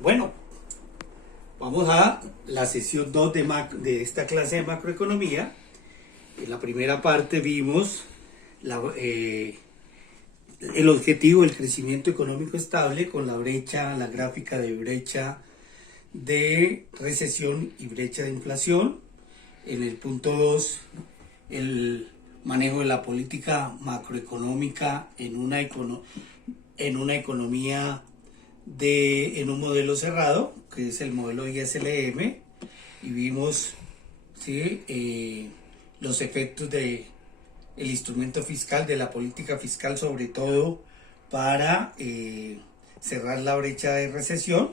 Bueno, vamos a la sesión 2 de esta clase de macroeconomía. En la primera parte vimos el objetivo del crecimiento económico estable con la gráfica de brecha de recesión y brecha de inflación. En el punto 2, el manejo de la política macroeconómica en una economía en un modelo cerrado, que es el modelo ISLM, y vimos los efectos del instrumento fiscal, de la política fiscal, sobre todo para cerrar la brecha de recesión,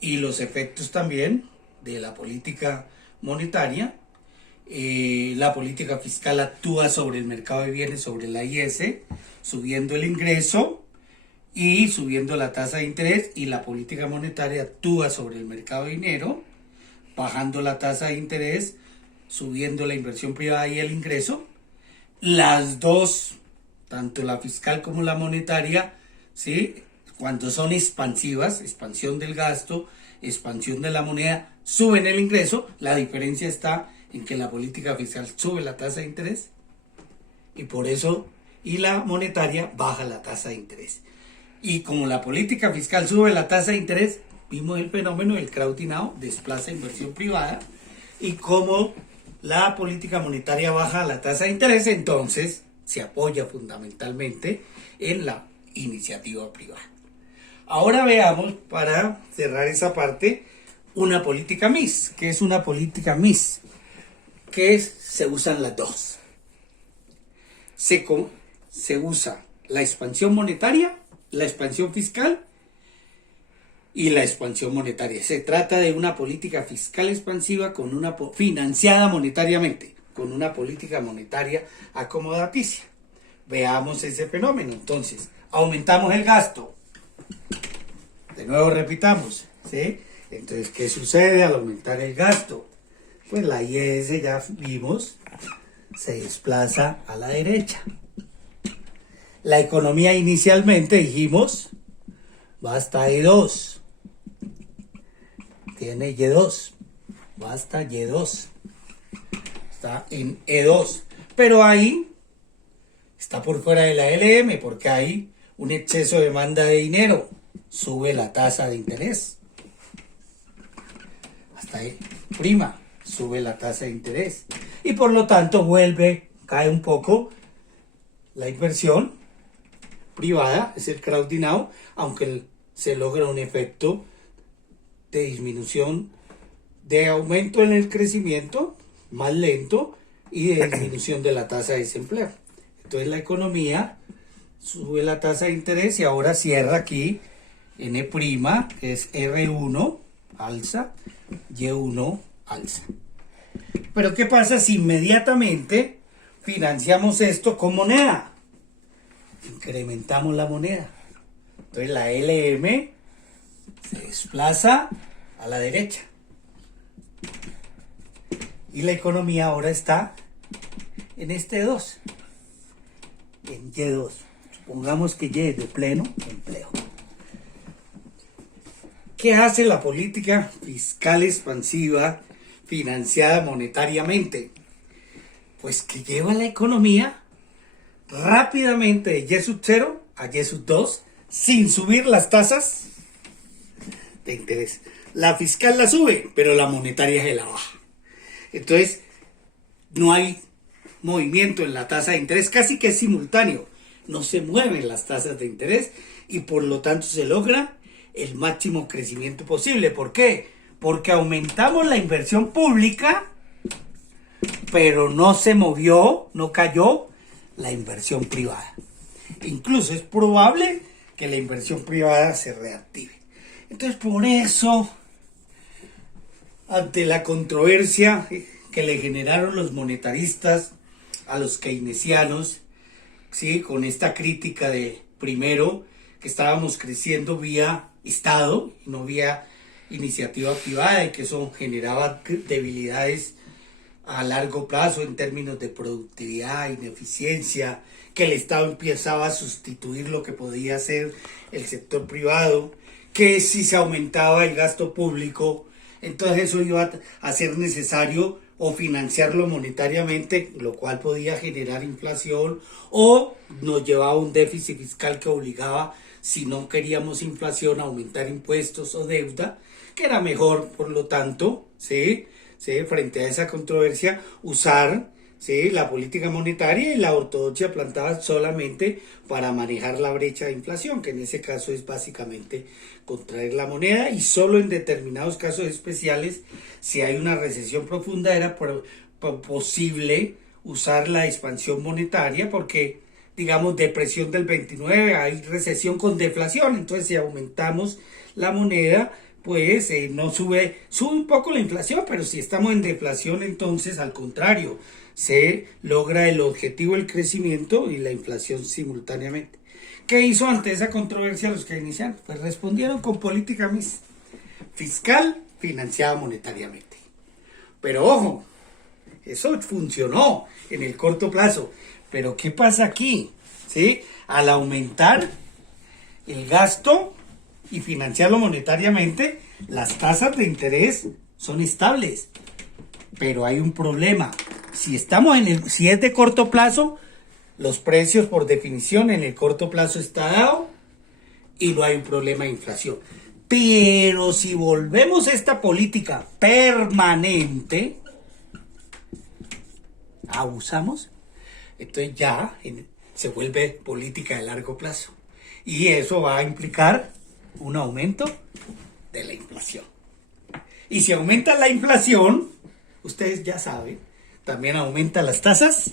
y los efectos también de la política monetaria. La política fiscal actúa sobre el mercado de bienes, sobre la IS, subiendo el ingreso y subiendo la tasa de interés, y la política monetaria actúa sobre el mercado de dinero, bajando la tasa de interés, subiendo la inversión privada y el ingreso. Las dos, tanto la fiscal como la monetaria, cuando son expansivas, expansión del gasto, expansión de la moneda, suben el ingreso. La diferencia está en que la política fiscal sube la tasa de interés y la monetaria baja la tasa de interés. Y como la política fiscal sube la tasa de interés, vimos el fenómeno del crowding out, desplaza inversión privada, y como la política monetaria baja la tasa de interés, entonces se apoya fundamentalmente en la iniciativa privada. Ahora veamos, para cerrar esa parte, una política mix. ¿Qué es una política mix? Se usan las dos. Se usa la expansión monetaria, la expansión fiscal y la expansión monetaria. Se trata de una política fiscal expansiva financiada monetariamente, con una política monetaria acomodaticia. Veamos ese fenómeno. Entonces, aumentamos el gasto. De nuevo repitamos, Entonces, ¿qué sucede al aumentar el gasto? Pues la IS, ya vimos, se desplaza a la derecha. La economía inicialmente, dijimos, va hasta E2. Tiene Y2. Va hasta Y2. Está en E2. Pero ahí está por fuera de la LM, porque hay un exceso de demanda de dinero. Sube la tasa de interés. Hasta ahí, prima, sube la tasa de interés. Y por lo tanto cae un poco la inversión privada, es el crowding out, aunque se logra un efecto de disminución, de aumento en el crecimiento, más lento, y de disminución de la tasa de desempleo. Entonces la economía sube la tasa de interés y ahora cierra aquí en E', es R1, alza, Y1, alza. Pero ¿qué pasa si inmediatamente financiamos esto con moneda? Incrementamos la moneda. Entonces la LM se desplaza a la derecha. Y la economía ahora está en este 2. En Y2. Supongamos que Y es de pleno empleo. ¿Qué hace la política fiscal expansiva financiada monetariamente? Pues que lleva la economía rápidamente de Y0 a Y2 sin subir las tasas de interés. La fiscal la sube, pero la monetaria se la baja. Entonces, no hay movimiento en la tasa de interés, casi que es simultáneo. No se mueven las tasas de interés y por lo tanto se logra el máximo crecimiento posible. ¿Por qué? Porque aumentamos la inversión pública, pero no se movió, no cayó la inversión privada. Incluso es probable que la inversión privada se reactive. Entonces, por eso, ante la controversia que le generaron los monetaristas a los keynesianos, con esta crítica de, primero, que estábamos creciendo vía Estado y no vía iniciativa privada, y que eso generaba debilidades a largo plazo en términos de productividad, ineficiencia, que el Estado empezaba a sustituir lo que podía hacer el sector privado, que si se aumentaba el gasto público, entonces eso iba a ser necesario o financiarlo monetariamente, lo cual podía generar inflación, o nos llevaba a un déficit fiscal que obligaba, si no queríamos inflación, a aumentar impuestos o deuda, que era mejor, por lo tanto, ¿sí? ¿Sí? Frente a esa controversia, usar, ¿sí?, la política monetaria y la ortodoxia plantada solamente para manejar la brecha de inflación, que en ese caso es básicamente contraer la moneda, y solo en determinados casos especiales, si hay una recesión profunda, era posible usar la expansión monetaria, porque digamos depresión del 29, hay recesión con deflación, entonces si aumentamos la moneda, pues no sube un poco la inflación, pero si estamos en deflación, entonces al contrario, se logra el objetivo del crecimiento y la inflación simultáneamente. ¿Qué hizo ante esa controversia los que iniciaron? Pues respondieron con política fiscal financiada monetariamente. Pero ojo, eso funcionó en el corto plazo. Pero ¿qué pasa aquí? ¿Sí? Al aumentar el gasto y financiarlo monetariamente, las tasas de interés son estables. Pero hay un problema. Si es de corto plazo, los precios por definición en el corto plazo está dado y no hay un problema de inflación. Pero si volvemos a esta política permanente, abusamos, entonces ya se vuelve política de largo plazo. Y eso va a implicar un aumento de la inflación. Y si aumenta la inflación, ustedes ya saben, también aumenta las tasas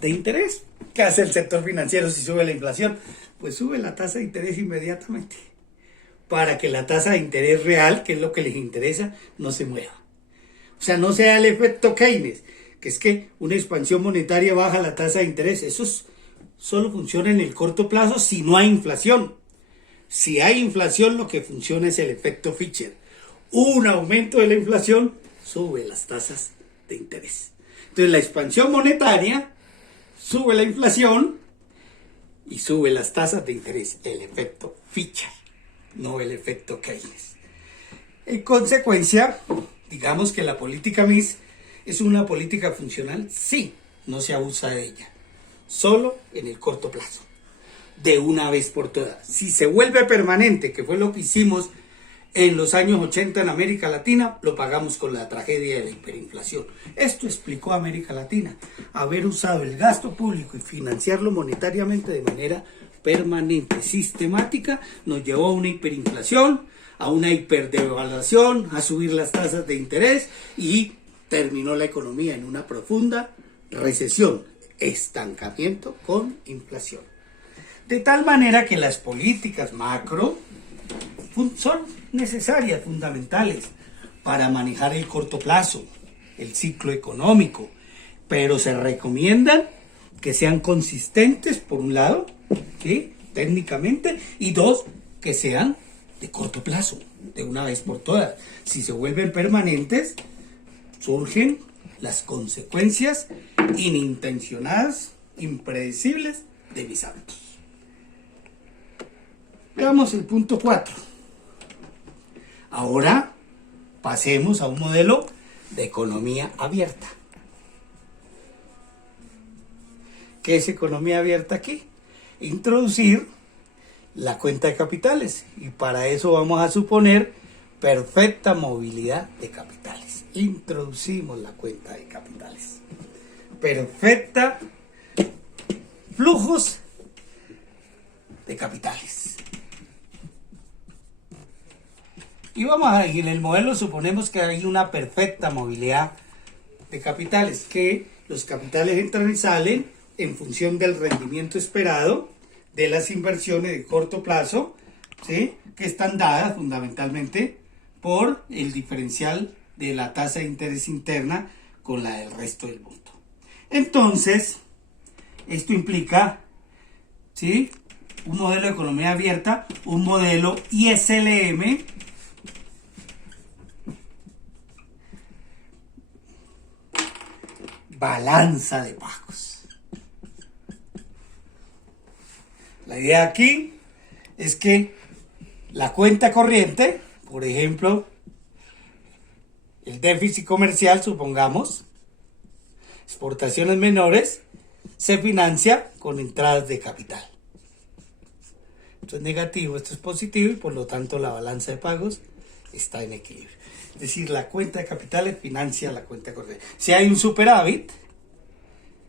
de interés. ¿Qué hace el sector financiero si sube la inflación? Pues sube la tasa de interés inmediatamente, para que la tasa de interés real, que es lo que les interesa, no se mueva. O sea, no sea el efecto Keynes, que es que una expansión monetaria baja la tasa de interés. Eso solo funciona en el corto plazo si no hay inflación. Si hay inflación, lo que funciona es el efecto Fischer. Un aumento de la inflación sube las tasas de interés. Entonces la expansión monetaria sube la inflación y sube las tasas de interés. El efecto Fischer, no el efecto Keynes. En consecuencia, digamos que la política MIS es una política funcional, sí, no se abusa de ella, solo en el corto plazo, de una vez por todas. Si se vuelve permanente, que fue lo que hicimos en los años 80 en América Latina, lo pagamos con la tragedia de la hiperinflación. Esto explicó a América Latina. Haber usado el gasto público y financiarlo monetariamente de manera permanente, sistemática, nos llevó a una hiperinflación, a una hiperdevaluación, a subir las tasas de interés y terminó la economía en una profunda recesión, estancamiento con inflación. De tal manera que las políticas macro son necesarias, fundamentales, para manejar el corto plazo, el ciclo económico, pero se recomiendan que sean consistentes, por un lado, ¿sí?, técnicamente, y dos, que sean de corto plazo, de una vez por todas. Si se vuelven permanentes, surgen las consecuencias inintencionadas, impredecibles de mis hábitos. Veamos el punto 4. Ahora pasemos a un modelo de economía abierta. ¿Qué es economía abierta aquí? Introducir la cuenta de capitales, y para eso vamos a suponer perfecta movilidad de capitales. Introducimos la cuenta de capitales. Perfecta flujos de capitales. Y en el modelo suponemos que hay una perfecta movilidad de capitales, que los capitales entran y salen en función del rendimiento esperado de las inversiones de corto plazo, ¿sí?, que están dadas fundamentalmente por el diferencial de la tasa de interés interna con la del resto del mundo. Entonces, esto implica, ¿sí?, un modelo de economía abierta, un modelo ISLM, balanza de pagos. La idea aquí es que La cuenta corriente, por ejemplo, el déficit comercial, supongamos, exportaciones menores, se financia con entradas de capital. Esto es negativo, esto es positivo y por lo tanto la balanza de pagos está en equilibrio. Es decir, la cuenta de capitales financia la cuenta corriente. Si hay un superávit,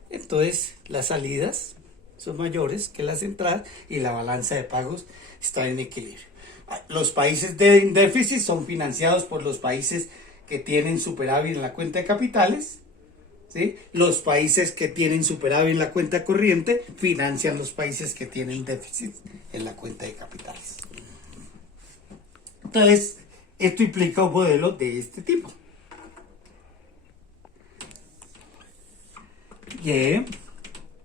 entonces las salidas son mayores que las entradas y la balanza de pagos está en equilibrio. Los países de déficit son financiados por los países que tienen superávit en la cuenta de capitales, ¿sí? Los países que tienen superávit en la cuenta corriente financian los países que tienen déficit en la cuenta de capitales. Entonces, esto implica un modelo de este tipo. Y R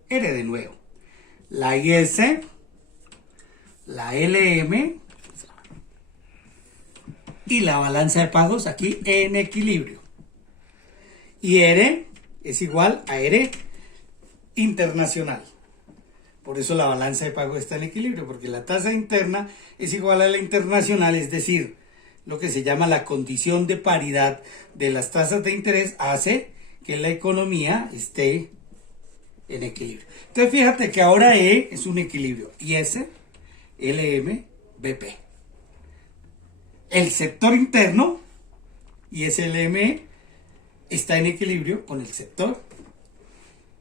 de nuevo. La IS, la LM y la balanza de pagos aquí en equilibrio. Y R es igual a R internacional. Por eso la balanza de pagos está en equilibrio, porque la tasa interna es igual a la internacional, es decir, lo que se llama la condición de paridad de las tasas de interés hace que la economía esté en equilibrio. Entonces fíjate que ahora E es un equilibrio, IS, LM, BP. El sector interno, ISLM, está en equilibrio con el sector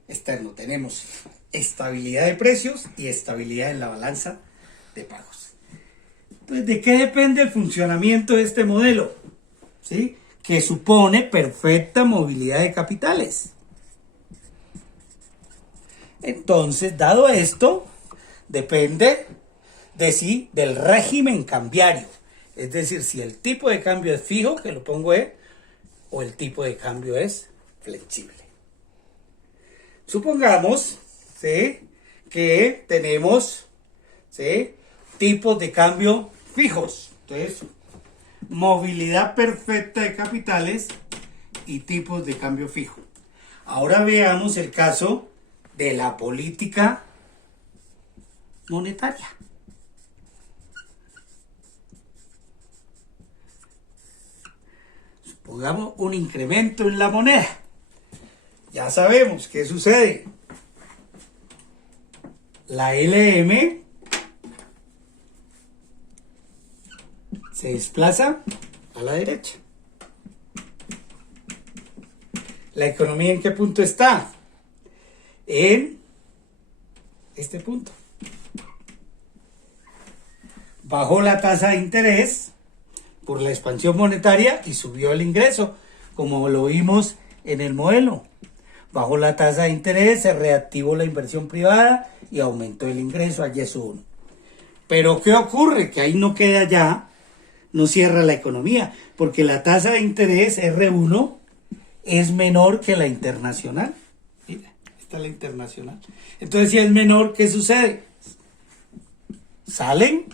externo. Tenemos estabilidad de precios y estabilidad en la balanza de pagos. Entonces, ¿de qué depende el funcionamiento de este modelo? ¿Sí? Que supone perfecta movilidad de capitales. Entonces, dado esto, depende del régimen cambiario. Es decir, si el tipo de cambio es fijo, que lo pongo E, o el tipo de cambio es flexible. Supongamos, ¿sí?, que tenemos, ¿sí?, tipos de cambio fijos. Entonces, movilidad perfecta de capitales y tipos de cambio fijo. Ahora veamos el caso de la política monetaria. Supongamos un incremento en la moneda. Ya sabemos qué sucede. La LM se desplaza a la derecha. ¿La economía en qué punto está? En este punto. Bajó la tasa de interés por la expansión monetaria y subió el ingreso, como lo vimos en el modelo. Bajó la tasa de interés, se reactivó la inversión privada y aumentó el ingreso al Y1. Pero ¿qué ocurre? Que ahí no queda ya, no cierra la economía, porque la tasa de interés R1 es menor que la internacional. Mira, esta es la internacional. Entonces, si es menor, ¿qué sucede? Salen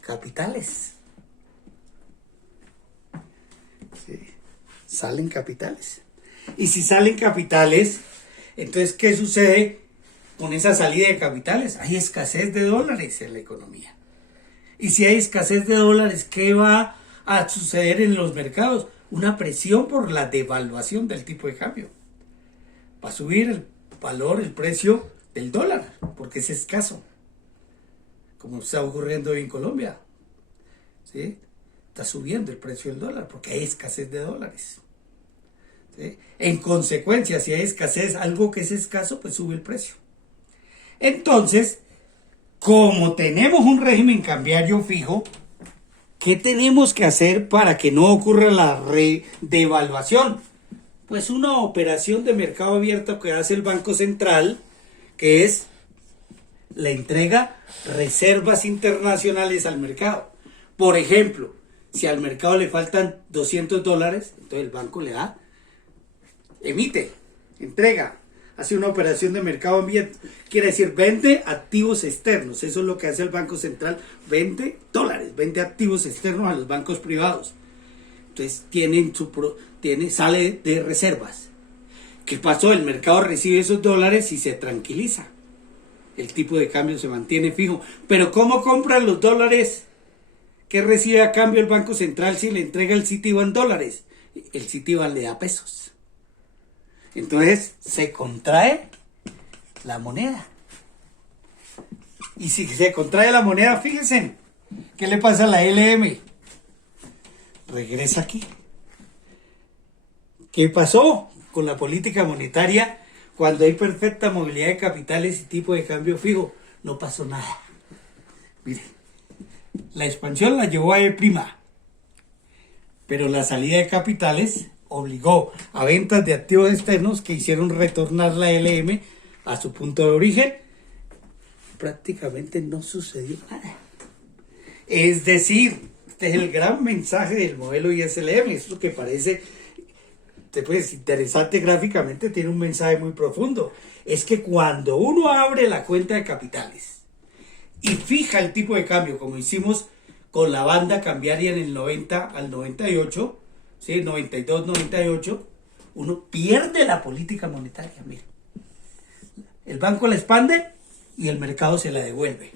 capitales. Sí, salen capitales. Y si salen capitales, entonces, ¿qué sucede con esa salida de capitales? Hay escasez de dólares en la economía. Y si hay escasez de dólares, ¿qué va a suceder en los mercados? Una presión por la devaluación del tipo de cambio. Va a subir el valor, el precio del dólar, porque es escaso, como está ocurriendo hoy en Colombia. ¿Sí? Está subiendo el precio del dólar porque hay escasez de dólares. ¿Sí? En consecuencia, si hay escasez, algo que es escaso, pues sube el precio. Entonces, como tenemos un régimen cambiario fijo, ¿qué tenemos que hacer para que no ocurra la devaluación? Pues una operación de mercado abierto que hace el Banco Central, que es le entrega reservas internacionales al mercado. Por ejemplo, si al mercado le faltan $200, entonces el banco le da, emite, entrega, hace una operación de mercado abierto. Quiere decir, vende activos externos. Eso es lo que hace el Banco Central. Vende dólares, vende activos externos a los bancos privados. Entonces sale de reservas. ¿Qué pasó? El mercado recibe esos dólares y se tranquiliza. El tipo de cambio se mantiene fijo. Pero ¿cómo compran los dólares ¿Qué recibe a cambio el Banco Central si le entrega el Citibank dólares? El Citibank le da pesos. Entonces se contrae la moneda. Y si se contrae la moneda, fíjense, ¿qué le pasa a la LM? Regresa aquí. ¿Qué pasó con la política monetaria cuando hay perfecta movilidad de capitales y tipo de cambio fijo? No pasó nada. Miren, la expansión la llevó a E', pero la salida de capitales obligó a ventas de activos externos que hicieron retornar la LM a su punto de origen. Prácticamente no sucedió nada. Es decir, este es el gran mensaje del modelo ISLM. Esto que parece pues, interesante gráficamente, tiene un mensaje muy profundo. Es que cuando uno abre la cuenta de capitales y fija el tipo de cambio, como hicimos con la banda cambiaria en el 90 al 98, ¿sí? 92, 98, uno pierde la política monetaria. Mira, el banco la expande y el mercado se la devuelve.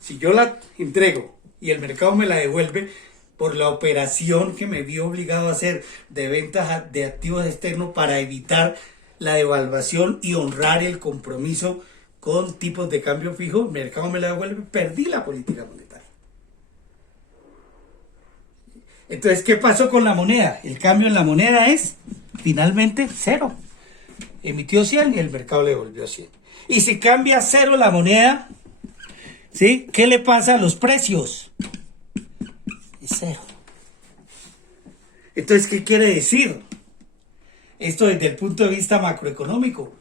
Si yo la entrego y el mercado me la devuelve por la operación que me vi obligado a hacer de ventas de activos externos para evitar la devaluación y honrar el compromiso con tipos de cambio fijo, el mercado me la devuelve, perdí la política monetaria. Entonces, ¿qué pasó con la moneda? El cambio en la moneda es finalmente cero. Emitió 100 y el mercado le devolvió 100. Y si cambia cero la moneda, ¿sí? ¿Qué le pasa a los precios? Es cero. Entonces, ¿qué quiere decir? Esto desde el punto de vista macroeconómico.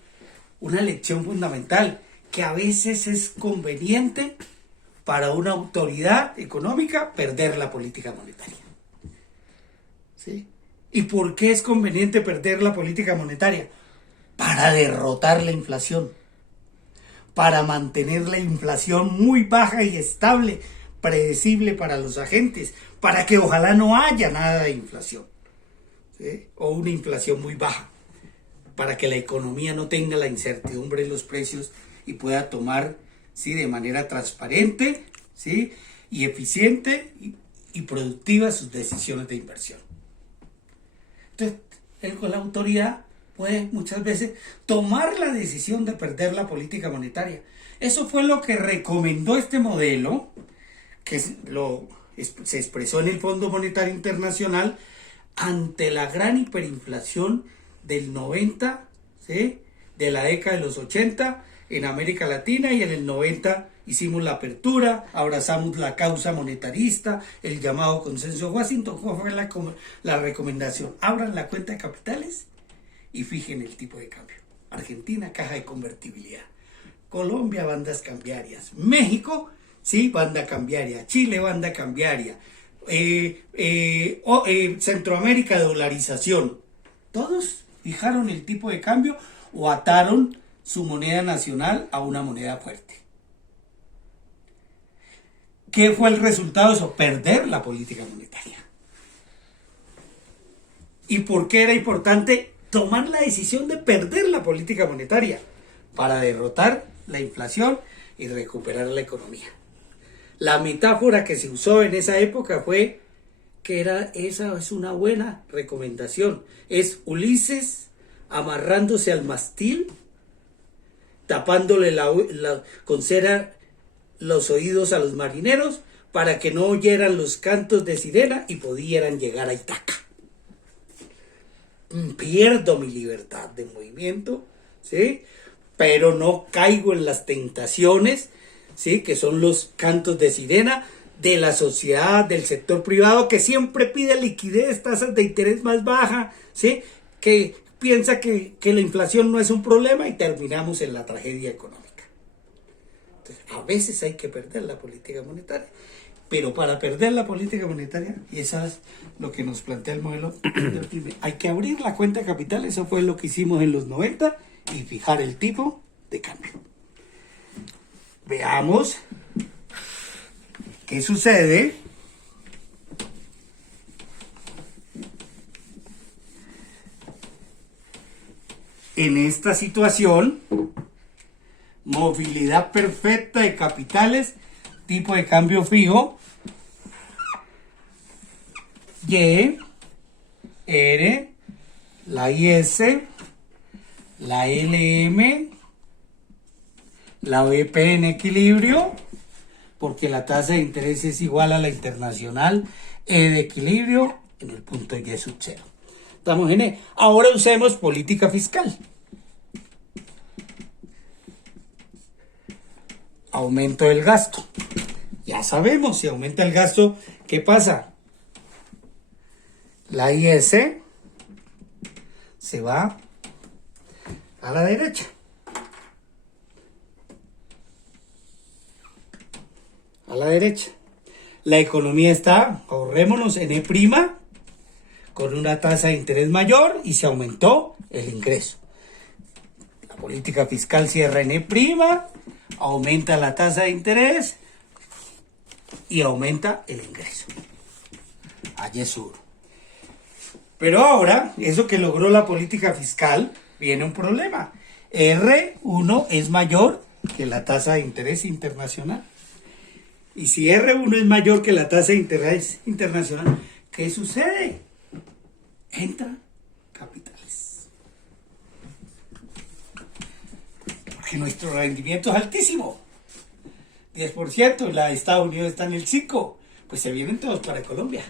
Una lección fundamental, que a veces es conveniente para una autoridad económica perder la política monetaria. ¿Sí? ¿Y por qué es conveniente perder la política monetaria? Para derrotar la inflación, para mantener la inflación muy baja y estable, predecible para los agentes, para que ojalá no haya nada de inflación, ¿sí? O una inflación muy baja, para que la economía no tenga la incertidumbre en los precios y pueda tomar, ¿sí?, de manera transparente, ¿sí?, y eficiente y productiva sus decisiones de inversión. Entonces, la autoridad puede muchas veces tomar la decisión de perder la política monetaria. Eso fue lo que recomendó este modelo, que se expresó en el Fondo Monetario Internacional ante la gran hiperinflación del 90, ¿sí?, de la década de los 80 en América Latina, y en el 90 hicimos la apertura, abrazamos la causa monetarista, el llamado consenso de Washington. ¿Cuál fue la recomendación? Abran la cuenta de capitales y fijen el tipo de cambio. Argentina, caja de convertibilidad. Colombia, bandas cambiarias. México, sí, banda cambiaria. Chile, banda cambiaria. Centroamérica, dolarización. Todos fijaron el tipo de cambio o ataron su moneda nacional a una moneda fuerte. ¿Qué fue el resultado de eso? Perder la política monetaria. ¿Y por qué era importante tomar la decisión de perder la política monetaria? Para derrotar la inflación y recuperar la economía. La metáfora que se usó en esa época fue que esa es una buena recomendación. Es Ulises amarrándose al mástil, tapándole con cera los oídos a los marineros para que no oyeran los cantos de sirena y pudieran llegar a Ítaca. Pierdo mi libertad de movimiento, ¿sí?, pero no caigo en las tentaciones, ¿sí?, que son los cantos de sirena de la sociedad, del sector privado, que siempre pide liquidez, tasas de interés más bajas, ¿sí?, que piensa que la inflación no es un problema, y terminamos en la tragedia económica. Entonces, a veces hay que perder la política monetaria, pero para perder la política monetaria, y eso es lo que nos plantea el modelo, hay que abrir la cuenta de capital. Eso fue lo que hicimos en los 90, y fijar el tipo de cambio. Veamos qué sucede en esta situación. Movilidad perfecta de capitales, tipo de cambio fijo, Y, R, la IS, la LM, la BP en equilibrio, porque la tasa de interés es igual a la internacional, E de equilibrio en el punto Y sub 0. Estamos en E. Ahora usemos política fiscal. Aumento del gasto. Ya sabemos, si aumenta el gasto, ¿qué pasa? La IS se va a la derecha. A la derecha. La economía está, ahorrémonos, en E', con una tasa de interés mayor y se aumentó el ingreso. La política fiscal cierra en E', aumenta la tasa de interés y aumenta el ingreso. Allí es sur. Pero ahora, eso que logró la política fiscal, viene un problema. R1 es mayor que la tasa de interés internacional. Y si R1 es mayor que la tasa de interés internacional, ¿qué sucede? Entran capitales. Porque nuestro rendimiento es altísimo. 10%, la de Estados Unidos está en el 5%. Pues se vienen todos para Colombia,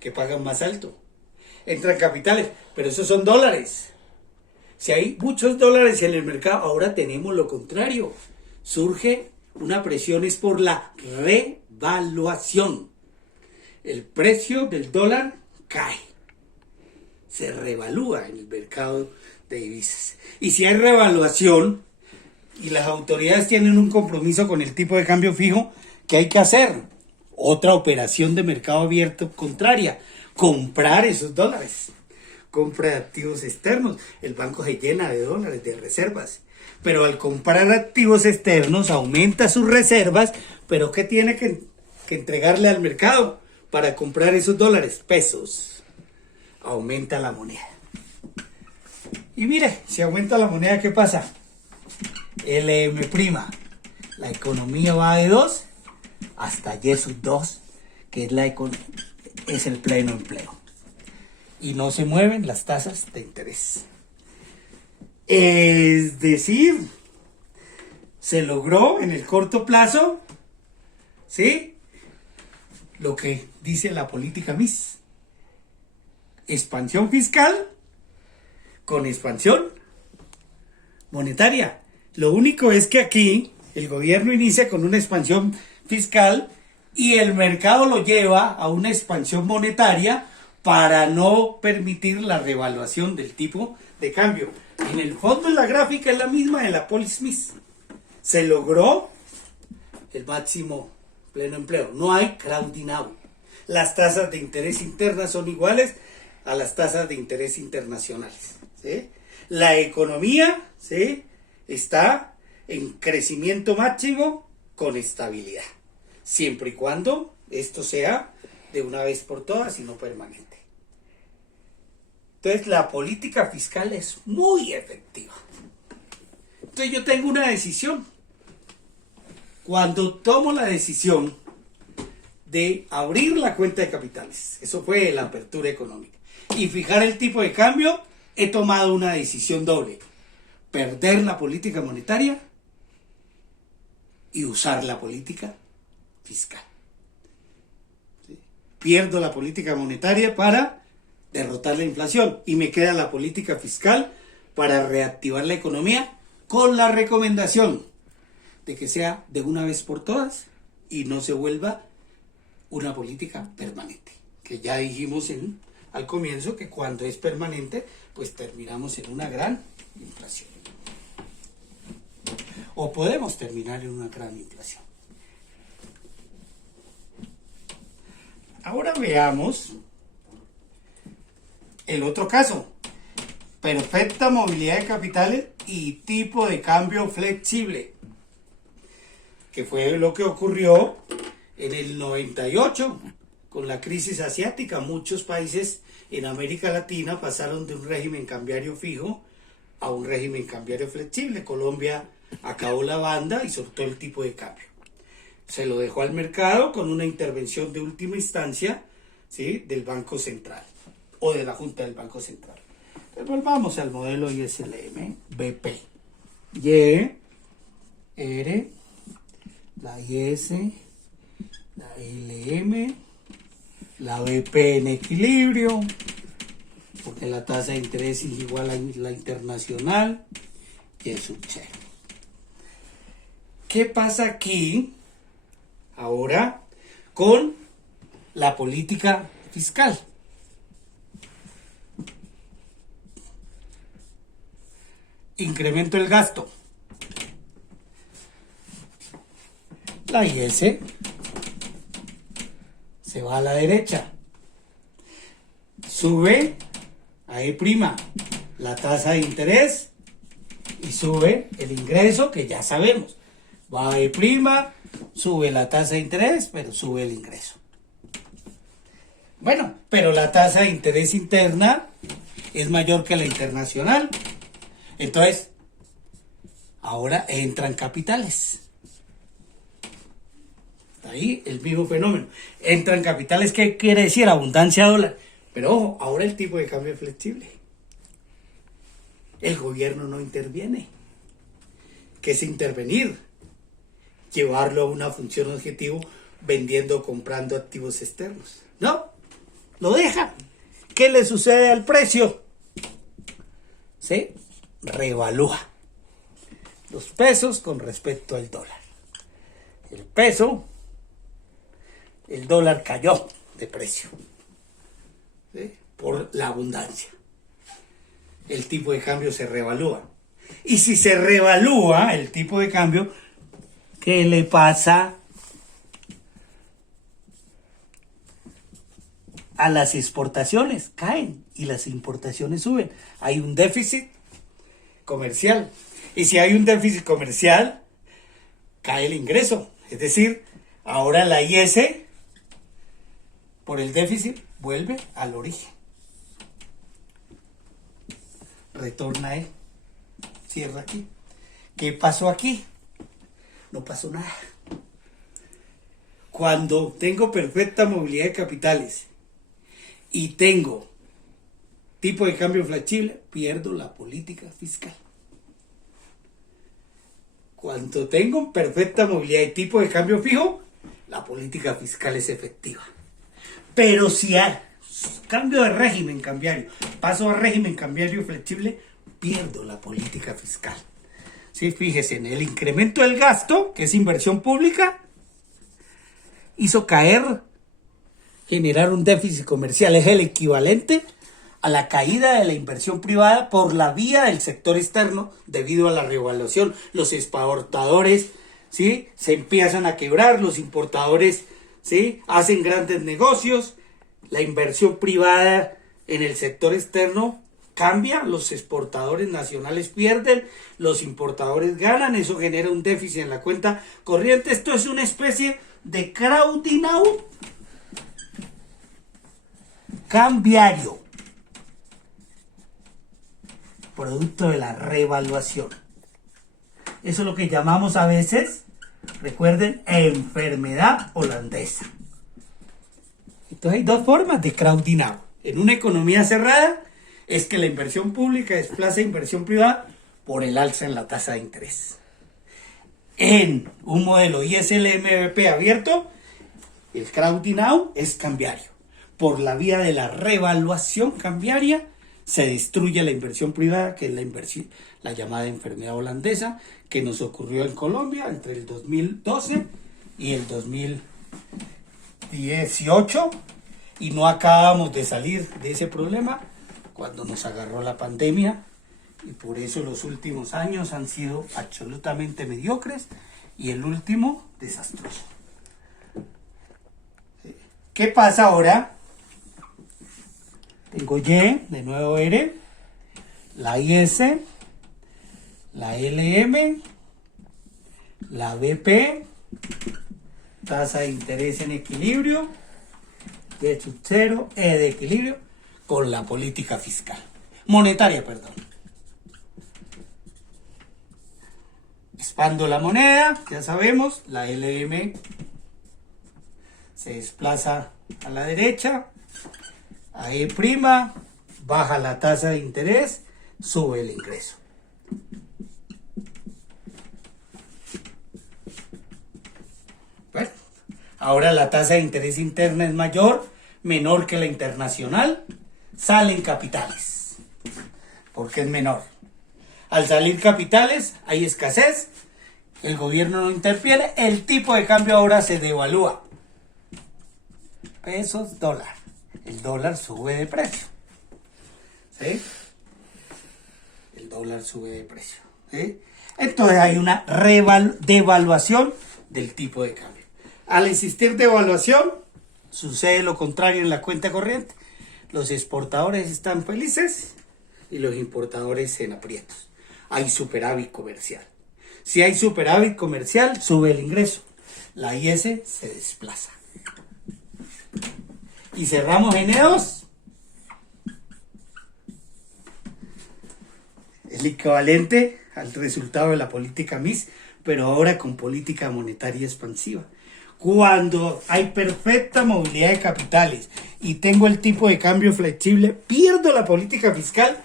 que pagan más alto. Entran capitales, pero esos son dólares. Si hay muchos dólares en el mercado, ahora tenemos lo contrario. Surge una presión es por la revaluación. El precio del dólar cae. Se revalúa en el mercado de divisas. Y si hay revaluación y las autoridades tienen un compromiso con el tipo de cambio fijo, ¿qué hay que hacer? Otra operación de mercado abierto contraria. Comprar esos dólares. Compra de activos externos. El banco se llena de dólares, de reservas. Pero al comprar activos externos aumenta sus reservas, pero ¿qué tiene que entregarle al mercado para comprar esos dólares? Pesos. Aumenta la moneda. Y mire, si aumenta la moneda, ¿qué pasa? LM', la economía va de 2 hasta Y sub 2, que es el pleno empleo. Y no se mueven las tasas de interés. Es decir, se logró en el corto plazo, ¿sí? Lo que dice la política MIS. Expansión fiscal con expansión monetaria. Lo único es que aquí el gobierno inicia con una expansión fiscal y el mercado lo lleva a una expansión monetaria para no permitir la revaluación del tipo de cambio. En el fondo, la gráfica es la misma de la Polis-MIS. Se logró el máximo pleno empleo. No hay crowding out. Las tasas de interés internas son iguales a las tasas de interés internacionales. ¿Sí? La economía, ¿sí?, está en crecimiento máximo con estabilidad. Siempre y cuando esto sea de una vez por todas y no permanente. Entonces la política fiscal es muy efectiva. Entonces yo tengo una decisión. Cuando tomo la decisión de abrir la cuenta de capitales, eso fue la apertura económica, y fijar el tipo de cambio, he tomado una decisión doble. Perder la política monetaria y usar la política fiscal. ¿Sí? Pierdo la política monetaria para derrotar la inflación y me queda la política fiscal para reactivar la economía, con la recomendación de que sea de una vez por todas y no se vuelva una política permanente, que ya dijimos al comienzo que cuando es permanente pues terminamos en una gran inflación, o podemos terminar en una gran inflación. Ahora veamos el otro caso: perfecta movilidad de capitales y tipo de cambio flexible, que fue lo que ocurrió en el 98 con la crisis asiática. Muchos países en América Latina pasaron de un régimen cambiario fijo a un régimen cambiario flexible. Colombia acabó la banda y soltó el tipo de cambio. Se lo dejó al mercado con una intervención de última instancia ¿sí? Del Banco Central o de la Junta del Banco Central. Entonces volvamos al modelo ISLM, BP. Y, R, la IS, la LM, la BP en equilibrio, porque la tasa de interés es igual a la internacional, y es un cero. ¿Qué pasa aquí ahora con la política fiscal? Incremento el gasto. La IS se va a la derecha. Sube a E' la tasa de interés y sube el ingreso, que ya sabemos. Va a E', sube la tasa de interés, pero sube el ingreso. Bueno, pero la tasa de interés interna es mayor que la internacional. Entonces, ahora entran capitales. Está ahí el mismo fenómeno. Entran capitales, ¿qué quiere decir? Abundancia de dólar. Pero ojo, ahora el tipo de cambio es flexible. El gobierno no interviene. ¿Qué es intervenir? Llevarlo a una función objetivo vendiendo o comprando activos externos. No, lo deja. ¿Qué le sucede al precio? Se revalúa los pesos con respecto al dólar. El peso, el dólar cayó de precio, ¿sí? Por la abundancia. El tipo de cambio se revalúa. Y si se revalúa el tipo de cambio, ¿qué le pasa a las exportaciones? Caen y las importaciones suben. Hay un déficit comercial. Y si hay un déficit comercial, cae el ingreso. Es decir, ahora la IS, por el déficit, vuelve al origen. Retorna ahí. Cierra aquí. ¿Qué pasó aquí? No pasó nada. Cuando tengo perfecta movilidad de capitales y tengo tipo de cambio flexible, pierdo la política fiscal. Cuando tengo perfecta movilidad y tipo de cambio fijo, la política fiscal es efectiva. Pero si hay cambio de régimen cambiario, paso a régimen cambiario flexible, pierdo la política fiscal. Sí, fíjese, en el incremento del gasto, que es inversión pública, hizo caer, generar un déficit comercial. Es el equivalente a la caída de la inversión privada por la vía del sector externo debido a la revaluación. Los exportadores, ¿sí?, se empiezan a quebrar, los importadores, ¿sí?, hacen grandes negocios, la inversión privada en el sector externo cambia, los exportadores nacionales pierden, los importadores ganan, eso genera un déficit en la cuenta corriente. Esto es una especie de crowding out cambiario, producto de la revaluación. Eso es lo que llamamos a veces, recuerden, enfermedad holandesa. Entonces hay dos formas de crowding out. En una economía cerrada es que la inversión pública desplaza inversión privada por el alza en la tasa de interés. En un modelo ISLM-BP abierto, el crowding out es cambiario. Por la vía de la revaluación cambiaria se destruye la inversión privada, que es la llamada enfermedad holandesa, que nos ocurrió en Colombia entre el 2012 y el 2018, y no acabamos de salir de ese problema cuando nos agarró la pandemia, y por eso los últimos años han sido absolutamente mediocres y el último desastroso. ¿Qué pasa ahora? Tengo Y, de nuevo R, la IS, la LM, la BP, tasa de interés en equilibrio, D sub 0, E de equilibrio, con la política fiscal, monetaria, perdón. Expando la moneda, ya sabemos, la LM se desplaza a la derecha, A E', baja la tasa de interés, sube el ingreso. Bueno, ahora la tasa de interés interna es menor que la internacional, salen capitales, porque es menor. Al salir capitales hay escasez, el gobierno no interviene, el tipo de cambio ahora se devalúa. Pesos, dólar. El dólar sube de precio. ¿Sí? El dólar sube de precio. ¿Sí? Entonces hay una devaluación del tipo de cambio. Al existir devaluación, sucede lo contrario en la cuenta corriente. Los exportadores están felices y los importadores en aprietos. Hay superávit comercial. Si hay superávit comercial, sube el ingreso. La IS se desplaza. Y cerramos en E2. El equivalente al resultado de la política MIS, pero ahora con política monetaria expansiva. Cuando hay perfecta movilidad de capitales y tengo el tipo de cambio flexible, pierdo la política fiscal,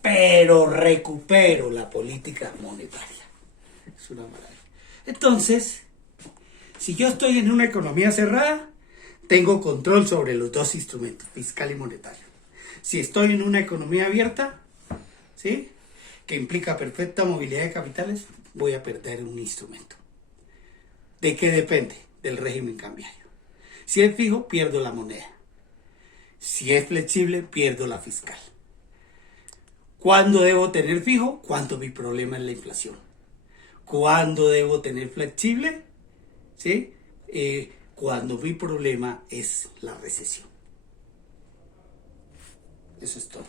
pero recupero la política monetaria. Es una maravilla. Entonces, si yo estoy en una economía cerrada, tengo control sobre los dos instrumentos, fiscal y monetario. Si estoy en una economía abierta, ¿sí?, que implica perfecta movilidad de capitales, voy a perder un instrumento. ¿De qué depende? Del régimen cambiario. Si es fijo, pierdo la moneda. Si es flexible, pierdo la fiscal. ¿Cuándo debo tener fijo? Cuando mi problema es la inflación. ¿Cuándo debo tener flexible? ¿Sí? Cuando mi problema es la recesión. Eso es todo.